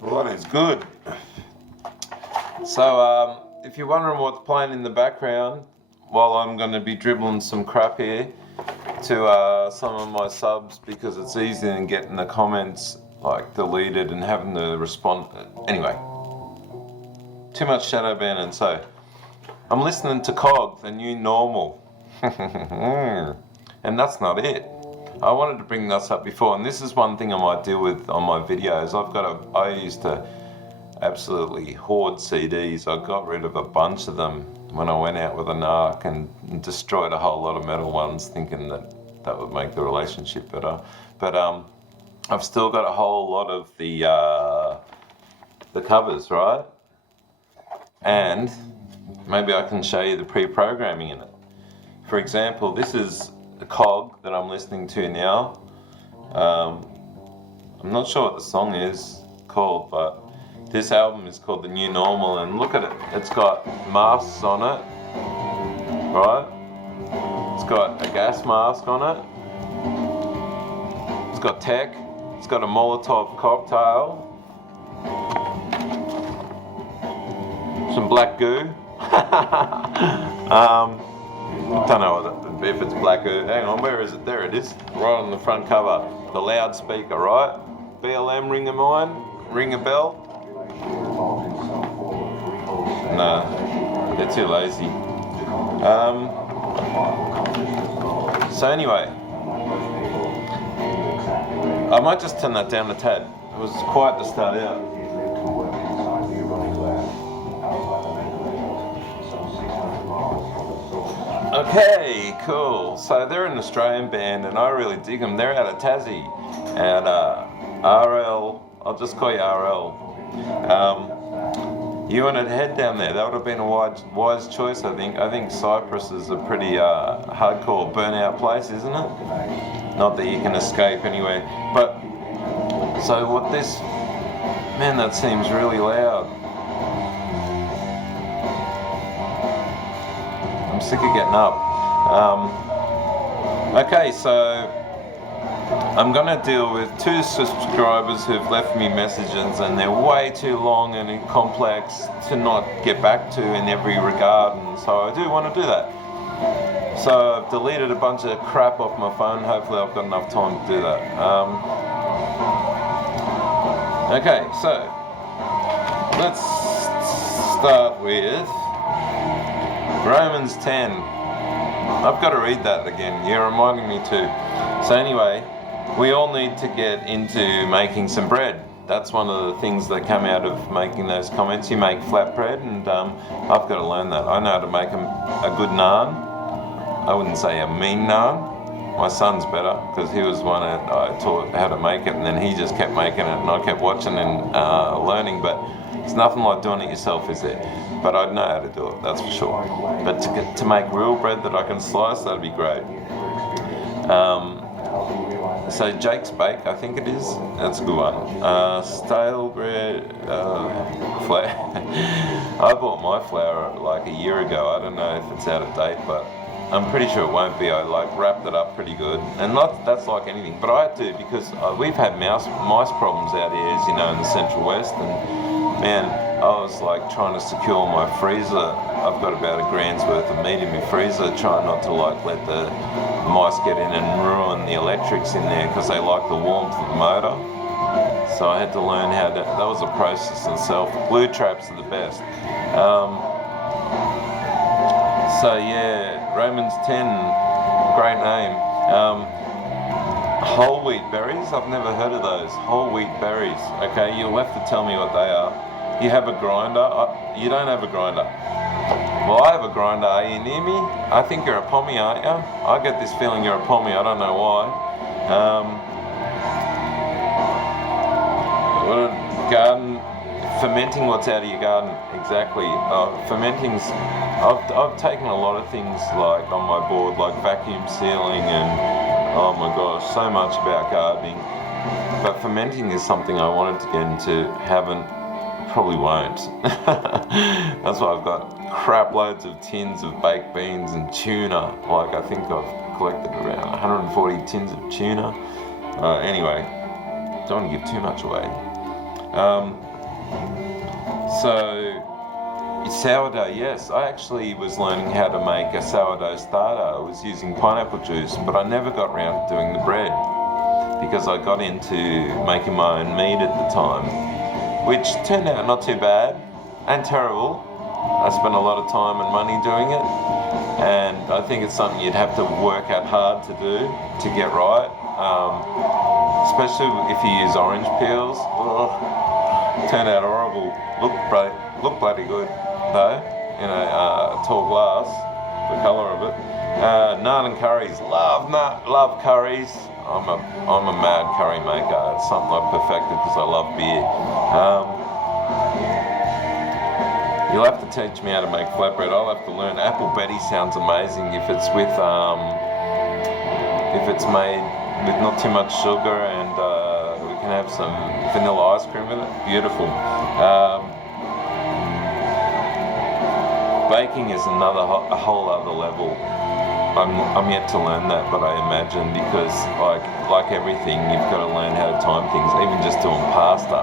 What is good? So, if you're wondering what's playing in the background, while I'm going to be dribbling some crap here to some of my subs because it's easier than getting the comments like deleted and having to respond. Anyway, too much shadow banning. So, I'm listening to Cog, the new normal. And that's not it. I wanted to bring this up before, and this is one thing I might deal with on my videos. I used to absolutely hoard CDs. I got rid of a bunch of them when I went out with a narc and destroyed a whole lot of metal ones, thinking that would make the relationship better. But I've still got a whole lot of the covers, right? And maybe I can show you the pre-programming in it. For example, this is a Cog that I'm listening to now. I'm not sure what the song is called, but this album is called The New Normal, and look at it. It's got masks on it, right? It's got a gas mask on it. It's got tech. It's got a Molotov cocktail. Some black goo. Don't know if it's black goo. Hang on, where is it? There it is, right on the front cover. The loudspeaker, right? BLM ring a bell? No, they're too lazy. So anyway, I might just turn that down a tad. It was quiet to start out. Okay, cool. So they're an Australian band, and I really dig them. They're out of Tassie, and RL. I'll just call you RL. You wanted to head down there. That would have been a wise choice, I think. I think Cyprus is a pretty hardcore burnout place, isn't it? Not that you can escape anyway. But so what this? Man, that seems really loud. I'm sick of getting up. Okay, so I'm gonna deal with 2 subscribers who've left me messages, and they're way too long and complex to not get back to in every regard, and so I do want to do that. So I've deleted a bunch of crap off my phone. Hopefully I've got enough time to do that. Okay, so let's start with Romans 10. I've got to read that again. You're reminding me too. So anyway, we all need to get into making some bread. That's one of the things that come out of making those comments. You make flatbread, and I've got to learn that. I know how to make a good naan. I wouldn't say a mean naan. My son's better, because he was one that I taught how to make it, and then he just kept making it, and I kept watching and learning. But it's nothing like doing it yourself, is it? But I'd know how to do it, that's for sure. But to make real bread that I can slice, that'd be great. So Jake's Bake, I think it is. That's a good one. Stale bread, flour. I bought my flour like a year ago. I don't know if it's out of date, but I'm pretty sure it won't be. I wrapped it up pretty good, and that's like anything. But I had to, because we've had mice problems out here, as you know, in the Central West, and man, I was like trying to secure my freezer. I've got about $1 grand's worth of meat in my freezer, trying not to let the mice get in and ruin the electrics in there, because they like the warmth of the motor. So I had to learn how to. That was a process in itself. Glue traps are the best. So yeah, Romans 10, great name. Whole wheat berries, I've never heard of those. Whole wheat berries. Okay, you'll have to tell me what they are. You have a grinder? You don't have a grinder. Well, I have a grinder. Are you near me? I think you're a Pommy, aren't you? I get this feeling you're a Pommy. I don't know why. Garden, fermenting what's out of your garden. Exactly. Fermenting's. I've taken a lot of things like on my board, like vacuum sealing, and oh my gosh, so much about gardening. But fermenting is something I wanted to get into. Haven't. Probably won't. That's why I've got crap loads of tins of baked beans and tuna. Like, I think I've collected around 140 tins of tuna. Anyway, don't want to give too much away. So sourdough, yes. I actually was learning how to make a sourdough starter. I was using pineapple juice, but I never got around to doing the bread because I got into making my own meat at the time, which turned out not too bad and terrible. I spent a lot of time and money doing it, and I think it's something you'd have to work out hard to do to get right, especially if you use orange peels. Ugh, turned out horrible. Look bloody good though, tall glass, the colour of it. Naan and curries, love curries. I'm a mad curry maker. It's something I've perfected because I love beer. You'll have to teach me how to make flatbread. I'll have to learn. Apple Betty sounds amazing if it's with if it's made with not too much sugar, and we can have some vanilla ice cream with it. Beautiful. Baking is a whole other level. I'm yet to learn that, but I imagine because like everything, you've got to learn how to time things. Even just doing pasta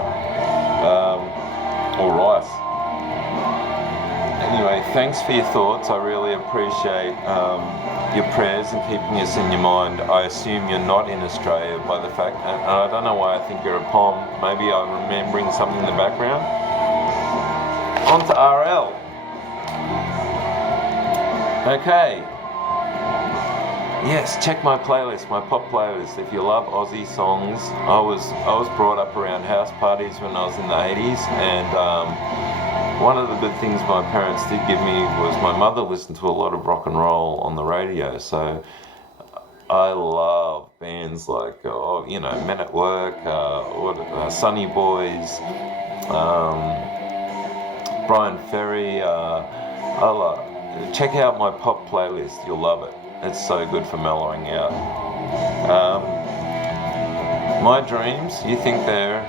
or rice. Anyway, thanks for your thoughts. I really appreciate your prayers and keeping us in your mind. I assume you're not in Australia by the fact, and I don't know why I think you're a POM. Maybe I'm remembering something in the background. On to RL. Okay. Yes, check my playlist, my pop playlist. If you love Aussie songs, I was brought up around house parties when I was in the 80s, and one of the good things my parents did give me was my mother listened to a lot of rock and roll on the radio. So I love bands like Men at Work, Sunny Boys, Brian Ferry. Check out my pop playlist, you'll love it. It's so good for mellowing out. My dreams, you think they're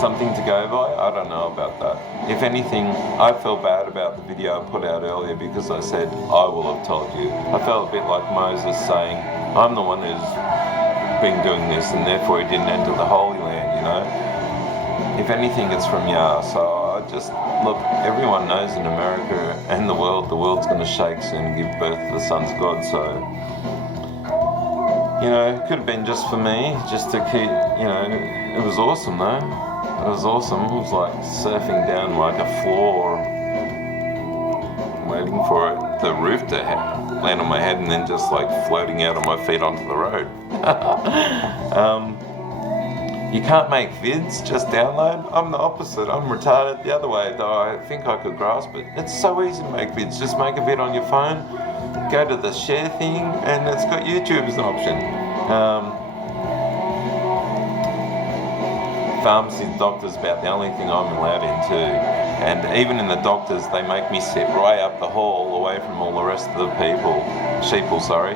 something to go by? I don't know about that. If anything, I felt bad about the video I put out earlier because I said, I will have told you. I felt a bit like Moses saying, I'm the one who's been doing this and therefore he didn't enter the Holy Land, you know? If anything, it's from Yah. So I just, look, everyone knows in America and the world's going to shake soon and give birth to the sons of God. So, it could have been just for me, just to keep, it was awesome though. It was awesome. It was like surfing down like a floor, waiting for the roof to land on my head and then just like floating out on my feet onto the road. You can't make vids, just download. I'm the opposite. I'm retarded the other way, though I think I could grasp it. It's so easy to make vids. Just make a vid on your phone, go to the share thing, and it's got YouTube as an option. Pharmacy doctors about the only thing I'm allowed into. And even in the doctors, they make me sit right up the hall away from all the rest of the sheeple, sorry.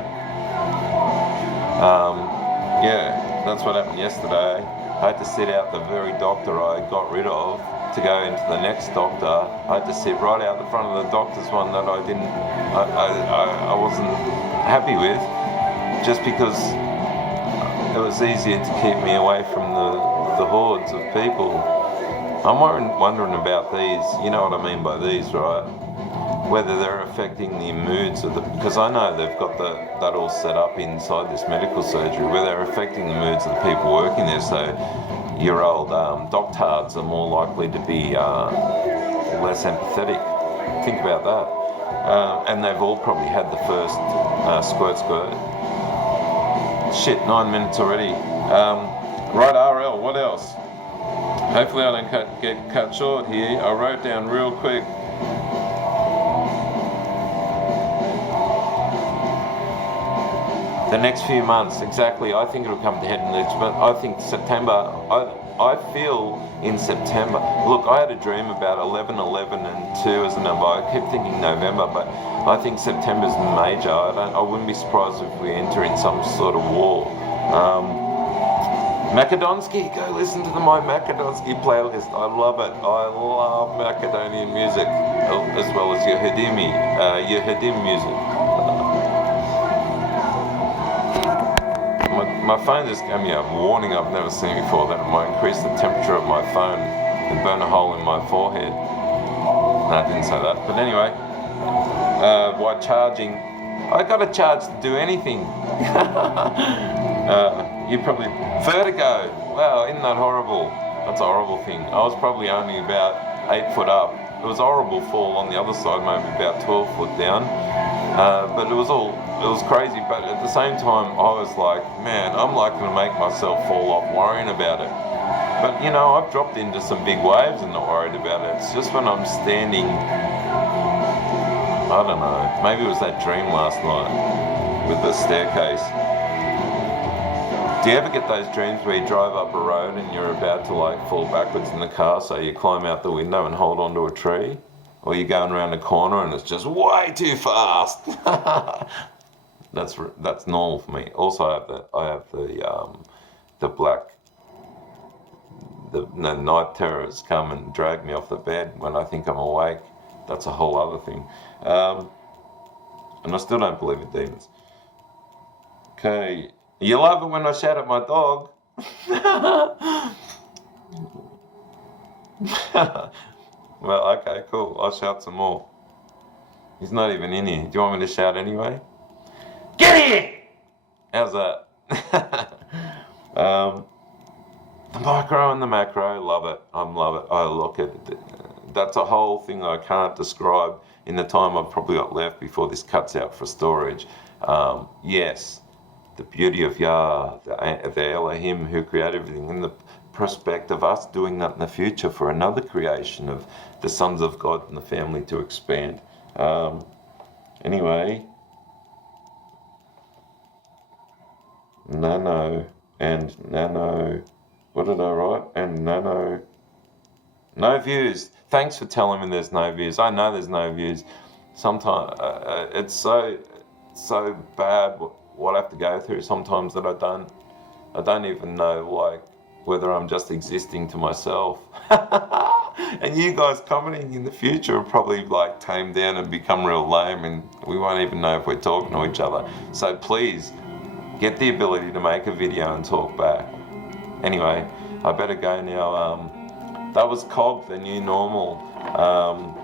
That's what happened yesterday. I had to sit out the very doctor I got rid of to go into the next doctor. I had to sit right out the front of the doctor's one that I wasn't happy with, just because it was easier to keep me away from the hordes of people. I'm wondering about these, you know what I mean by these, right? Whether they're affecting the moods of because I know they've got that all set up inside this medical surgery, where they're affecting the moods of the people working there. So your old doctards are more likely to be less empathetic. Think about that. And they've all probably had the first squirt. Shit, 9 minutes already. Right, RL, what else? Hopefully I don't get cut short here. I wrote down real quick. The next few months, exactly. I think it'll come to head and legs, but I think September. I feel in September. Look, I had a dream about 11, 11, and 2 as a number. I kept thinking November, but I think September's major. I wouldn't be surprised if we enter in some sort of war. Macedonsky, go listen to my Macedonsky playlist. I love it. I love Macedonian music, as well as Yehudim music. my phone just gave me a warning I've never seen before that it might increase the temperature of my phone and burn a hole in my forehead. No, I didn't say that. But anyway, while charging, I got a charge to do anything. You probably vertigo. Wow, isn't that horrible? That's a horrible thing. I was probably only about 8 foot up. It was a horrible fall on the other side, maybe about 12 foot down. But it was crazy. But at the same time, I was like, man, I'm likely to make myself fall off worrying about it. But you know, I've dropped into some big waves and not worried about it. It's just when I'm standing, I don't know, maybe it was that dream last night with the staircase. Do you ever get those dreams where you drive up a road and you're about to like fall backwards in the car, so you climb out the window and hold onto a tree? Or you're going around a corner and it's just way too fast? That's normal for me. Also, I have the night terrors come and drag me off the bed when I think I'm awake. That's a whole other thing. And I still don't believe in demons. Okay. You love it when I shout at my dog. Well, okay, cool. I'll shout some more. He's not even in here. Do you want me to shout anyway? Get here! How's that? The micro and the macro, love it. I love it. I look at it. That's a whole thing I can't describe in the time I've probably got left before this cuts out for storage. Yes, the beauty of Yah, the Elohim who created everything, and the prospect of us doing that in the future for another creation of the sons of God and the family to expand. Anyway, nano and nano. What did I write? And nano. No views. Thanks for telling me there's no views. I know there's no views. Sometimes it's so bad what I have to go through sometimes that I don't even know like whether I'm just existing to myself. And you guys commenting in the future will probably like tame down and become real lame, and we won't even know if we're talking to each other. So please get the ability to make a video and talk back. Anyway, I better go now. That was Cog, the new normal.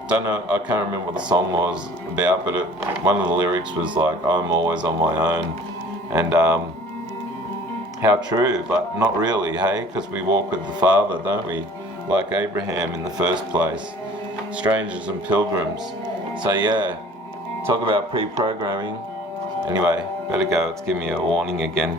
Don't know, I can't remember what the song was about, but one of the lyrics was like, I'm always on my own. And how true, but not really, hey? Because we walk with the Father, don't we? Like Abraham in the first place. Strangers and pilgrims. So yeah, talk about pre-programming. Anyway, better go. It's giving me a warning again.